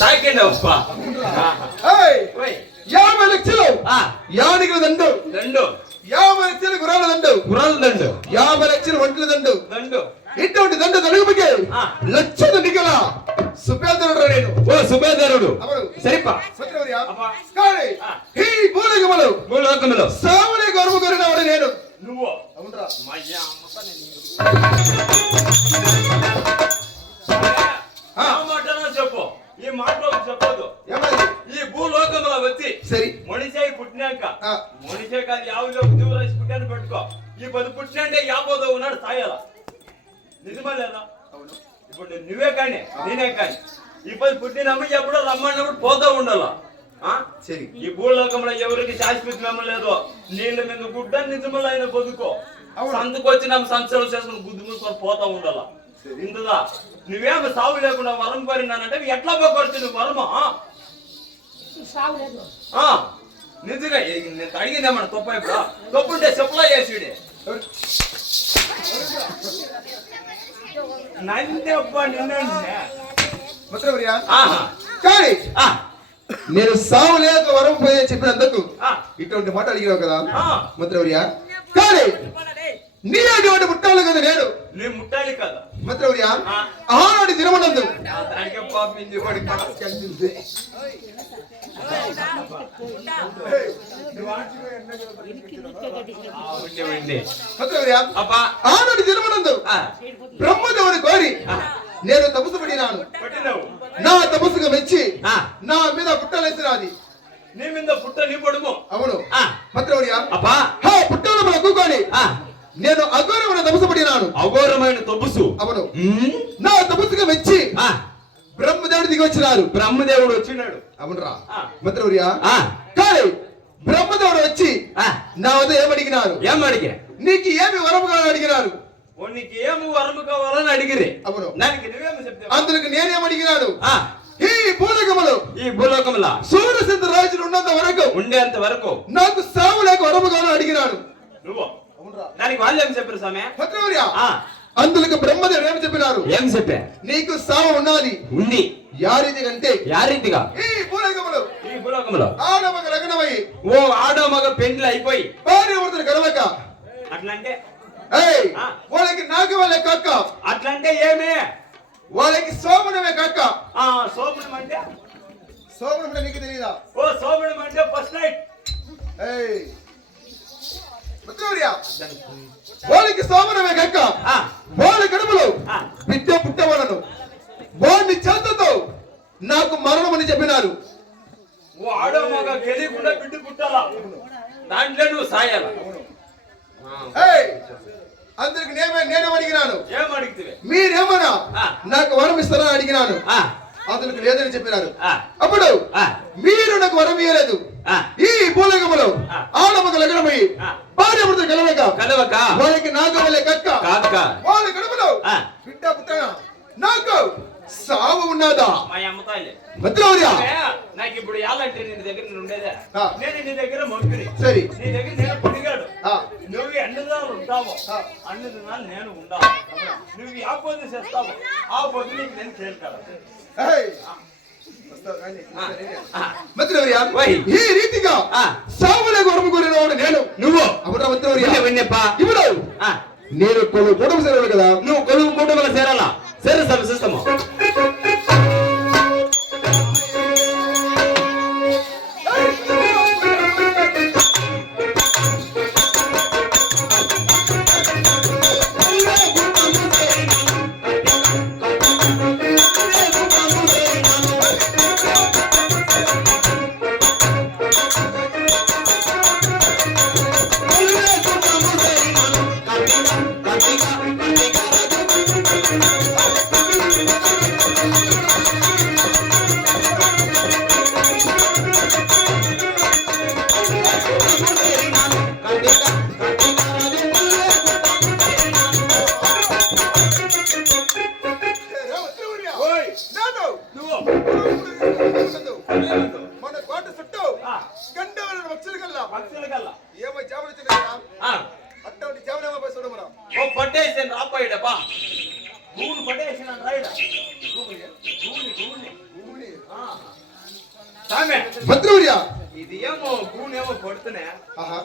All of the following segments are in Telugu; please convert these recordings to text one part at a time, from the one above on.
సాకిండ అప్ప ఏయ్ ఓయ్ 50 లక్షలు యానికల దండు దండు 50 లక్షలు గుర్రాల దండు 50 లక్షలు ఒంట్ల దండు ఇటువంటి దండు తలుగుపికే లక్షలు నిగల సుపేదరుడు నేను ఓ సుబేదరుడు సరిపా సత్యవర్య కానీ ఈ భూలోకములో సాములే గర్వ కోరినవాడు నేను నువ్వు అవునరా మయ్యా అమ్మత నేను చెప్పు ఈ మాటలో చెప్పదు ఈ భూలోకంలో వచ్చి సరి మనిషి పుట్టినాక మనిషే కాదు 50 ఉద్యోగరాశి పుట్టాను పెట్టుకో ఈ 10 పుట్టినంటే 50 ఉన్నాడు తాయాల నిజమా లేదా ఇప్పుడు నువ్వే కానీ నేనే కానీ ఈ 10 పుట్టినమ్మ ఎప్పుడో రమ్మన్నప్పుడు పోతూ ఉండాల సరి ఈ భూలోకంలో ఎవరికి శాశ్వతం లేదు నీళ్ళ మీద గుడ్డ నిజములైన బతుకో సందుకొచ్చి నమ్మ సంచలు చేసుకుని గుద్దు మూసుకొని పోతా ఉండాల ఇంతదా నువ్వేమో సాగు లేకుండా వరం కోరినానంటే ఎట్లా పోకొచ్చు నువ్వు వరమా నిజంగా నేను అడిగిందేమన్నా తప్ప ఇప్పుడు తప్పుంటే చెప్పులా చేసిడే నంది అబ్బా నిన్నే కానీ నేను సావు లేక వరం పోయే చెప్పినందుకు ఇటువంటి మాట అడిగినావు కదా మంత్రవర్య కానీ నీ అటువంటి ముట్టాలి కదా నేను నీ ముట్టాలి కదా మంత్రవర్య ఆనాటి దినమనందు ఆనాటి దినమనందు బ్రహ్మదేవుని కోరి నేను తపస్సు పడినాను నా తపస్సుగా మెచ్చి నా మీద పుట్టలేసినది నీ మీద పుట్ట నీ పడుము అవును మంత్రవర్య పుట్టాల మన కూకొని నేను అఘోరమైన తపస్సు పడినాను అఘోరమైన తపస్సు అవును నా తపస్సుగా మెచ్చి బ్రహ్మదేవుడు దిగి వచ్చినారు బ్రహ్మదేవుడు వచ్చినాడు అవునరా మంత్రవర్య కానీ బ్రహ్మదేవుడు వచ్చి నా వద్ద ఏమడిగినారు నీకు ఏమి వరము కావాలని అడిగినారు నీకు ఏమి వరము కావాలని అడిగిరే అవును దానికి నువ్వేమి చెప్తావు అందుకు నేనేమడిగినాను ఈ భూలోకములో సూర్యచంద్ర రాజులు ఉండేంత వరకు నాకు సావు లేక వరము కావాలని అడిగినాను నువ్వు దానికి వాళ్ళు ఏం చెప్పారు స్వామి మంత్రవర్య అందుకు బ్రహ్మదేవుడు ఏమి చెప్పినారు ఏం చెప్పా నీకు సావు ఉన్నది ఉంది యారీతిగా ఈ భూలోకములో ఆడమగ లగ్నమై ఆడమగ పెండ్లు అయిపోయి భార్య భర్తలు కలవక అట్లంటే వాళ్ళకి నాకు వాళ్ళే కక్క అట్లంటే ఏమే వాళ్ళకి సోమనమే కక్క సోమనం అంటే నీకు తెలియదా సోమనం అంటే ఫస్ట్ నైట్ వాళ్ళకి సోమనమే కక్క వాళ్ళ కడుపులో బిడ్డ పుట్టవలను వాడిని చేతతో నాకు మరణమని చెప్పినారు ఆడో మగ తెలియకుండా బిడ్డ పుట్టాలా దాంట్లో నువ్వు సాయాల అందరికి నేను అడిగినాను ఏమడిగితే మీరేమన్నా నాకు వరం ఇస్తారా అడిగినాను అతనికి లేదని చెప్పినారు అప్పుడు మీరు నాకు వరం ఇయ్యలేదు ఈ భూలోకములో ఆడమగ లగ్నమై భార్య భర్తలు కలవక వాళ్ళకి నాకు వాళ్ళే కక్క వాళ్ళ కడుపులో బిడ్డ పుట్టనా నాకు సావు ఉన్నదా నాకు ఇప్పుడు యాలంటే నీ దగ్గర ఉండేదే నేను నీ దగ్గర మొగ్గుని సరే నీ దగ్గర నేను పొడిగాడు నువ్వు అన్ని దినాలు ఉంటావు అన్ని దినాలు నేను ఉండాలి నువ్వు ఆ పొద్దు చేస్తావు ఆ పొద్దు నీకు నేను చేస్తాను ఈ రీతిగా సావులే వరము కోరినవాడు నేను నువ్వు ఇప్పుడు నేను కొలువు కుటుంబ సేరాలి కదా నువ్వు కొలువు కుటుంబంలో చేరాలా సరే సిస్టమ్ మన కోట చుట్టూ గండవల పక్షుల కల్లా ఏమో జాబులు అట్టటి జాబులేమో పోయి చూడమరా పట్టేసాను రాపోయాడప్పా భూమి పట్టేసాను రాయడా సామె మంత్రివర్య ఇది ఏమో పూనేమో కొడుతున్నా ఆహా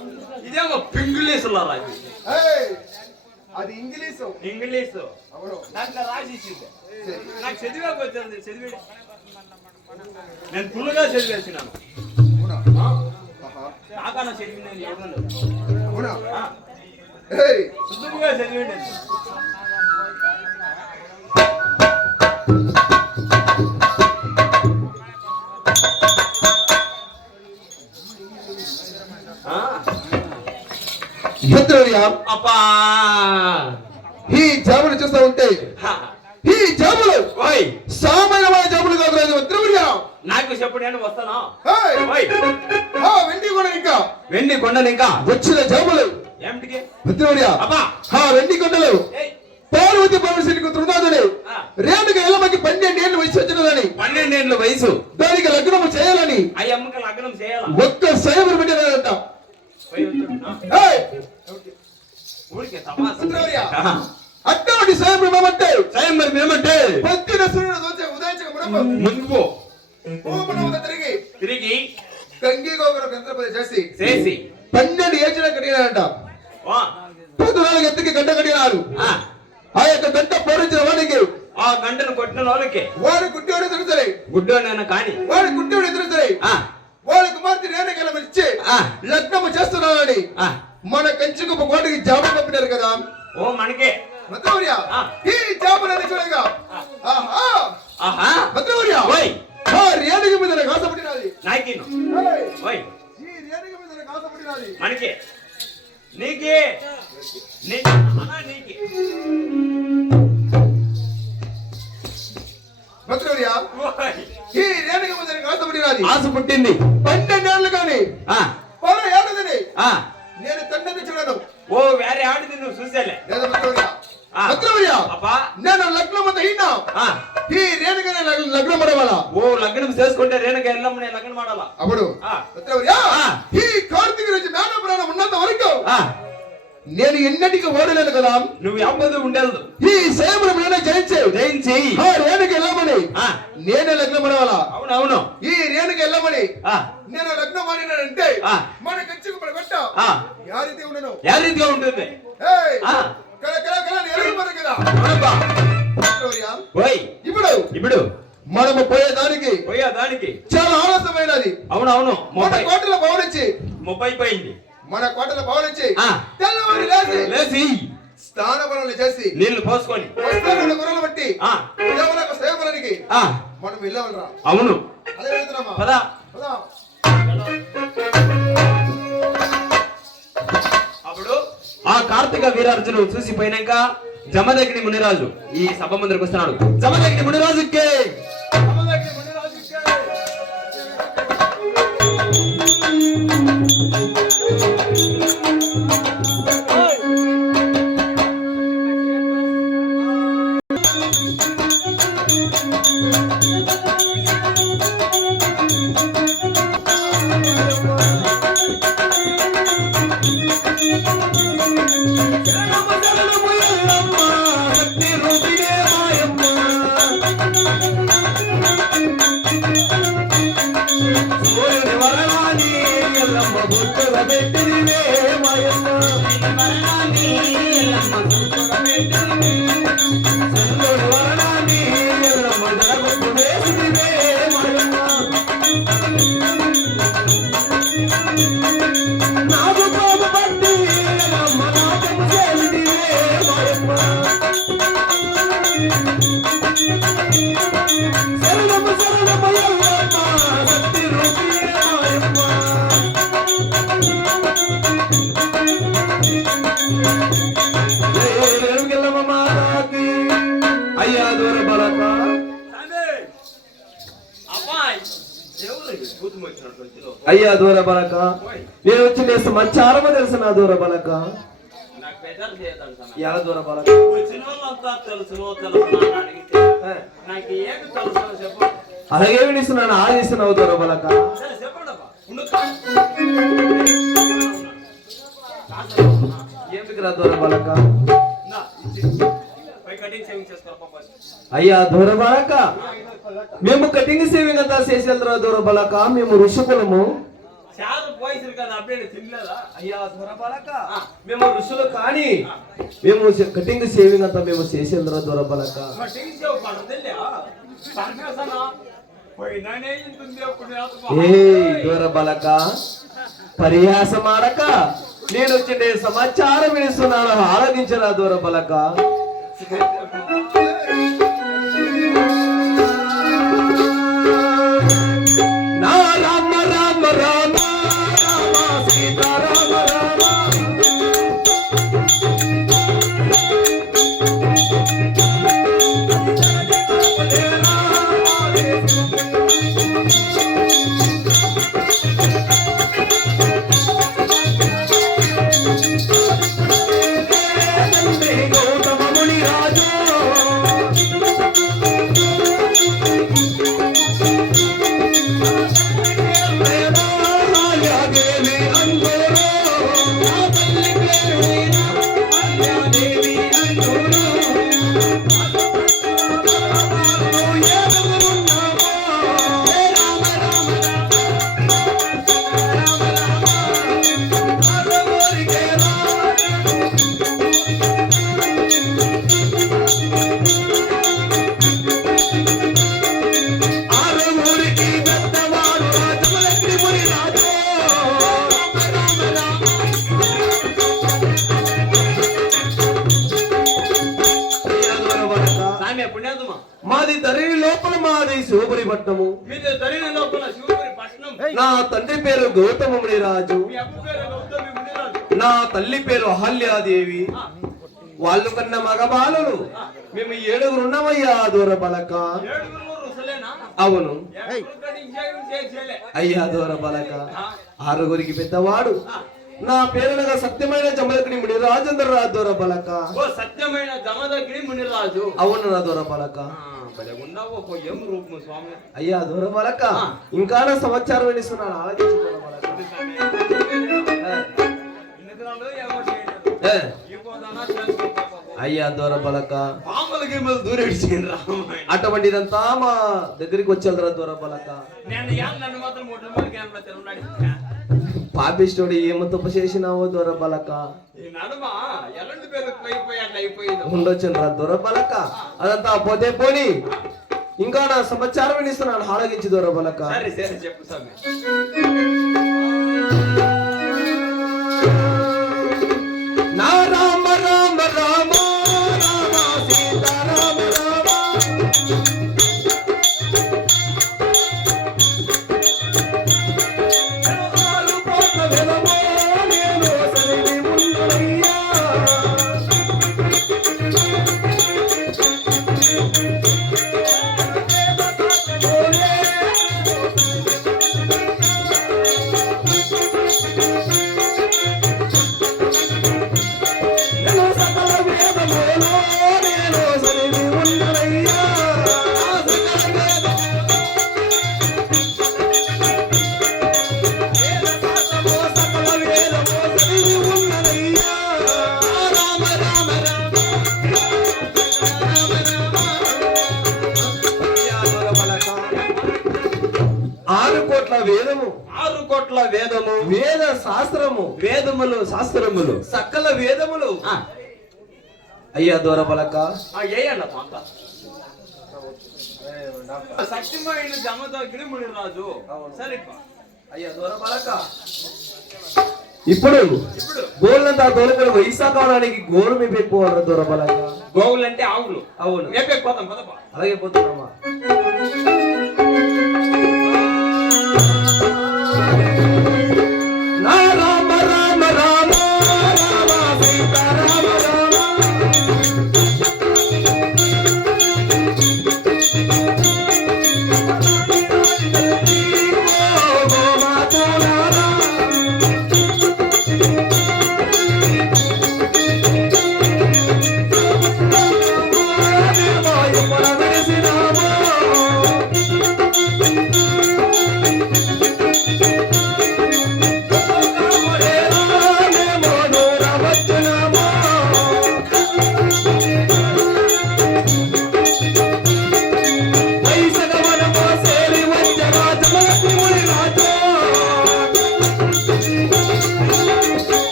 ఇదేమో పింగిలీసులో రాజు ఏయ్ అది ఇంగ్లీషు అవును దాంట్లో రాసి ఇచ్చింది సరే. నాకు చదివేకొచ్చింది చదివి నేను ఫుల్గా చదివేసినాను అవునా ఆహా నాకన్నా చదివి నేను ఎవరు అవునా ఏయ్ శుద్ధంగా చదివండి మంత్రివర్య అప్పా ఈ జాబులు చూస్తా ఉంటే ఈ జాబులు ఓయ్ సామాన్యమైన జాబులు కాదు రాజు మంత్రివర్య నాకు చెప్పు నేను వస్తాను ఏయ్ ఓయ్ వెండి కూడా ఇంకా వెండి కొండలు ఇంకా వచ్చిన జాబులు ఏమిటికి మంత్రివర్య అబ్బా వెండి కొండలు ఏయ్ పార్వతి పరమేశ్వరికి తృణాదుని ఆ. రేణుక ఎల్లమ్మకి 12 ఏళ్ళు వయసు వచ్చినదని 12 ఏళ్ళ వయసు దానికి లగ్నము చేయాలని ఆ అమ్మకి లగ్నం చేయాలా ఒక్క సైబర్ పెట్టారంట పోయి వద్దున్నా. ఊరికే తమాసా మంత్రివర్య అట్టటి సైబర్ మేమంటే సరే మరి మేమంటే పొద్దున సూర్యుడు ఉదయించక మునపు ముందు పో. భూమున తిరిగి తిరిగి గంగి గోగుల గంత్రపతి చేసి చేసి 12 ఏజ్ల కడిగారంట వా. 14 ఎత్తుకి గంట కడిగినారు ఆ ఆ యొక్క గంట పోరించిన వాడికి ఆ గంటను కొట్టిన వాళ్ళకి వాడు గుడ్డోడు ఎదురుతాయి గుడ్డోనైనా కానీ వాడు గుడ్డోడు ఎదురుతాయి ఆ వాడి కుమార్తె రేణుకెళ్ళ ఇచ్చి ఆ లగ్నము చేస్తున్నానని ఆ మన కంచుకు కోటకి జాబు పంపినారు కదా ఓ మనకే మంత్రివర్య ఆ. ఈ జాబులని చూడగా ఆహా ఆహా మంత్రివర్య ఓయ్ రేణుక మీద నాకు ఆశపడినది నాకిను ఏయ్, ఓయ్ ఈ రేణుక మీద నాకు ఆశపడినది మనకే నీకే నీకే అన్నా నీకే మంత్రివర్య ఓయ్ ఈ రేణుక మీద నాకు ఆశపడినది ఆశ పుట్టింది 12 ఏళ్ళు కానీ ఆ 10 ఏళ్ళదని ఆ నేను తండ్రిని చూడను ఓ వేరే ఆడిది నువ్వు చూసేలే లేదా మంత్రివర్య ఆ. మంత్రివర్య అప్పా నేను లగ్నమంత అయినా ఆ ఈ రేణుకనే లగ్నం పడవాలా ఓ లగ్నం చేసుకుంటే రేణుక ఎల్లమ్మ నేను లగ్నం ఆడాలా అప్పుడు ఆ. మంత్రివర్య ఆ. ఈ కార్తీక రోజు మేన ప్రాణం ఉన్నంత వరకు ఆ నేను ఎన్నటికి ఓడలేను కదా నువ్వు ఎవ్వదు ఉండదు ఈ సేవను నేనే జయించే జయించి ఆ రేణుకి వెళ్ళమని ఆ నేనే లగ్నం పడవాలా అవును అవును ఈ రేణుకి వెళ్ళమని ఆ నేను లగ్నం ఆడినానంటే ఆ. మన కంచుకు పడగొట్ట ఆ యారితే ఉండను ఏ రీతిగా ఉంటుంది ఏయ్ ఆ కల కల కల ఎరుగు మరి కదా అవునబ్బా. మంత్రివర్య, ఓయ్ ఇప్పుడు ఇప్పుడు మనము పోయేదానికి పోయా దానికి చాలా ఆలస్యమైనది అవును అవును మన కోటల భవనిచ్చి 30 పోయింది మన కోటల భవనిచ్చి ఆ. తెల్లవారి లేచి లేచి స్నాన పనులు చేసి నీళ్లు పోసుకొని వస్త్రాలను గుర్రలు బట్టి ఆ దేవులకు సేవలనికి ఆ మనం వెళ్ళవలరా అవును అదే వెళ్తున్నామా పద పదా. అప్పుడు ఆ కార్తీక వీరార్జును చూసి పోయినాక జమదగ్ని మునిరాజు ఈ సభ ముందరికి వస్తున్నాడు. జమదగ్ని మునిరాజుకే అమ్మదగ్ని మునిరాజుకే. అయ్యా దూర బలక అయ్యా దూర బలక నేను వచ్చి నేను సమాచారము తెలుసు నా దూర బలక యా దూర బలక అలాగే వినిస్తున్నాను ఆదిస్తున్నావు దూర బలక ఎందుకు రా దూర బలక పై కటింగ్ సేవింగ్ చేసుకోరా పాప. అయ్యా దూర బాలక మేము కటింగ్ సేవింగ్ అంతా చేసేంద్ర దూర బాలక మేము ఋషుకులము. చాలా పోయిసరు కదా అప్పుడే తినలేదా? అయ్యా దూర బాలక మేము ఋషులు కానీ మేము కటింగ్ సేవింగ్ అంతా మేము చేసేంద్ర దూర బాలక. కటింగ్ సేవ్ పడదిల్లే పరమేశనా పోయినానే ఇంతుంది అప్పుడు ఏ దూర బాలక పరిహాసం ఆడక నేను వచ్చిండే సమాచారం వినిస్తున్నాను ఆలోచించరా దూర బాలక. నా రామ రామ రామ రామ సీతా రామ రామ గౌతమ ముని రాజు దేవి అంగూరు నా తల్లి పేరు దేవి అంగూరు మాది ధరణి లోపల మాది శివపురి పట్నము. మీది ధరణి లోపల శివపురి పట్నం. నా తండ్రి పేరు గౌతముని రాజు. మీ అబ్బ పేరు గౌతమి మునిరాజు. నా తల్లి పేరు అహల్యాదేవి. వాళ్ళు కన్న మగబాలులు మేము 7 ఉన్నామయ్యా దూర బలక. ఏడుగురు రుసలేనా? అవును ఏడుగురు కటింగ్ సేవింగ్ చేసేలే. అయ్యా దూర బలక 6గురికి పెద్దవాడు. నా పేరునగా సత్యమైన జమదగ్ని ముని రాజేంద్ర రాజు దూర బలక. ఓ సత్యమైన జమదగ్ని మునిరాజు. అవును నా దూర బలక. భలే ఉన్నావు ఓ ఏం రూపము స్వామి. అయ్యా దూర బలక ఇంకా నా సమాచారం వినిస్తున్నాను ఆలోచించు దూర బలక. ఇన్ని దినాలు ఏమో చేయలేదు. ఈ పోదానా చేసుకో. అయ్యా దూర బలక పాముల గిమ్మలు దూరేడ్చింది రామాయణ. అటువంటిదంతా మా దగ్గరికి వచ్చేదరా దూర బలక. నేను నన్ను మాత్రం 3 నెలలు క్యాంప్లో తిరుగున్నాడు. పాపిస్టోడు ఏమో తప్పు చేసినావో దూర బలక. ఈ నడుమ ఎలాంటి పేరు అయిపోయింది ఉండొచ్చు రా దూర బలక. అదంతా పోతే పోని ఇంకా నా సమాచారం వినిస్తున్నాను ఆలోచించి దూర బలక. సరే సరే చెప్పు స్వామి. నా రామ రామ రామ రామ సీతా రామ రామ వేదము 6 కోట్ల వేదము వేద శాస్త్రము వేదములు శాస్త్రములు సకల వేదములు. అయ్యా దూర బలక ఏయన్న పాత సత్యమైన జమదగ్ని మునిరాజు. సరే అయ్యా దూర బలక ఇప్పుడు గోళ్ళంతా తోలుకొని వైశాఖానికి గోలు మేపెక్కుకోవాలి దూర బలక. గోవులు అంటే ఆవులు. అవును మేపెక్కిపోతాం పదపా. అలాగే పోతున్నామా. నా రామ రామ రామ రామ సీతా రామ రామ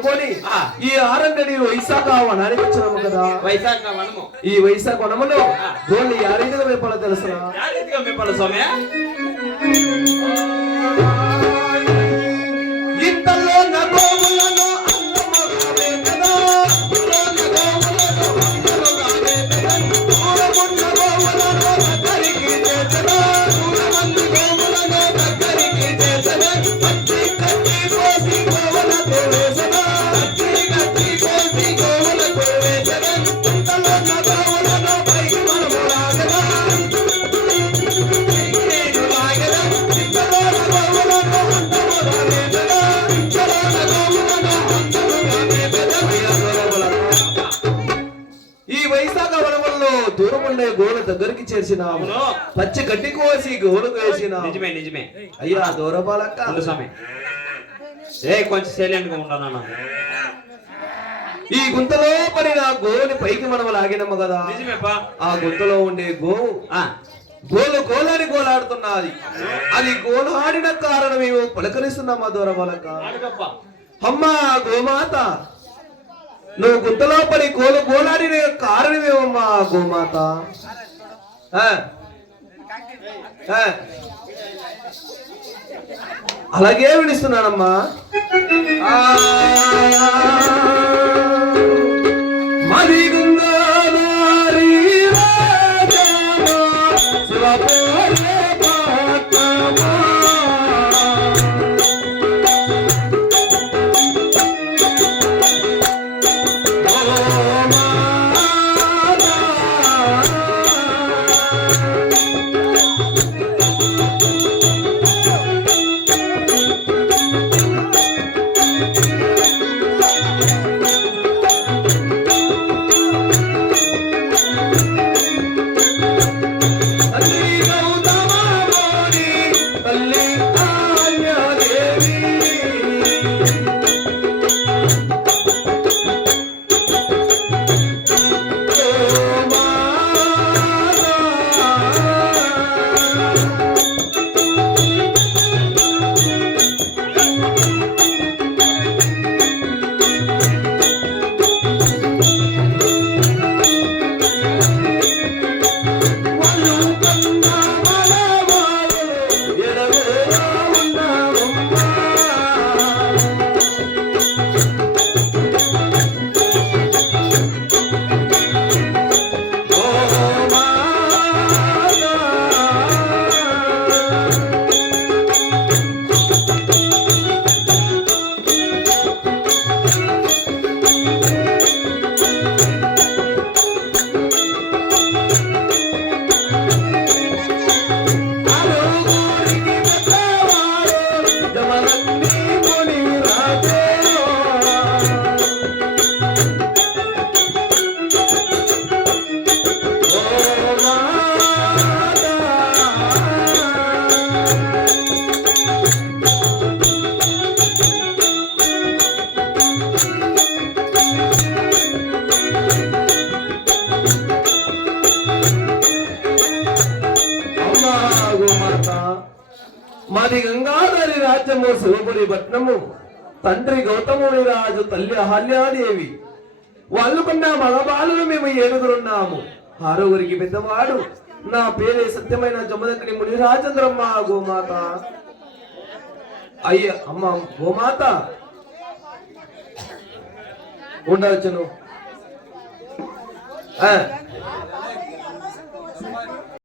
అనుకొని ఈ ఆరంగడి వైశాఖ వనానికి వచ్చినాము కదా. వైశాఖ వనము. ఈ వైశాఖ వనములో గోళ్ళు ఏ రీతిగా మేపాలో తెలుసా? ఏ రీతిగా మేపాలో స్వామి? ఇంతలో నా గోవులను అందముగానే కదా, ఇంతలో నా గోవులను అందముగానే కదా, దూరమున్న గోవులను దగ్గరికి చేర్చగా, దూరమందు గోవులను దగ్గరికి చేర్చగా, కట్టి కట్టి కోసి గోవులకు వేసగా, కట్టి కట్టి కోసి గోవులకు వేసగా, ఇంతలో నా గోవులను పైకి మనము లాగగా, నేను లాగగా, ఇంతలో నా గోవులను అందముగానే కదా, ఇంతలో నా గోవులను అందముగానే కదా. ఈ వైశాఖ వనములలో దూరం ఉండే గోల దగ్గరికి చేర్చినాము, పచ్చి గడ్డి కోసి గోలకు వేసినాము. నిజమే నిజమే. అయ్యా దూరపాలక్క ఉండు స్వామి. కొంచెం సైలెంట్ గా ఉన్నాను. ఈ గుంతలో పడిన గోని పైకి మనం లాగినము కదా. నిజమేపా. ఆ గుంతలో ఉండే గోవు గోలు గోలని గోలాడుతున్నది. అది గోలాడిన కారణమేమో పలకరిస్తున్నామా దూరపాలక్క. అమ్మా గోమాత, నువ్వు గుంతలో పడి గోలు గోలాడిన కారణమేమమ్మా గోమాత? అలాగే వినిస్తున్నానమ్మా. మరి గుంగారి రాజమా శివపోరే పాటమా, మాది గంగాధరి రాజ్యము శివపురి పట్నము. తండ్రి గౌతముని రాజు, తల్లి అహల్యాదేవి. వాళ్ళు కన్నా మగబాలులు మేము 7గురున్నాము. 6గురికి పెద్దవాడు. నా పేరే సత్యమైన జమదగ్ని ముని రాజేంద్రమ్మ గోమాత. అయ్య అమ్మ గోమాత ఉండవచ్చును.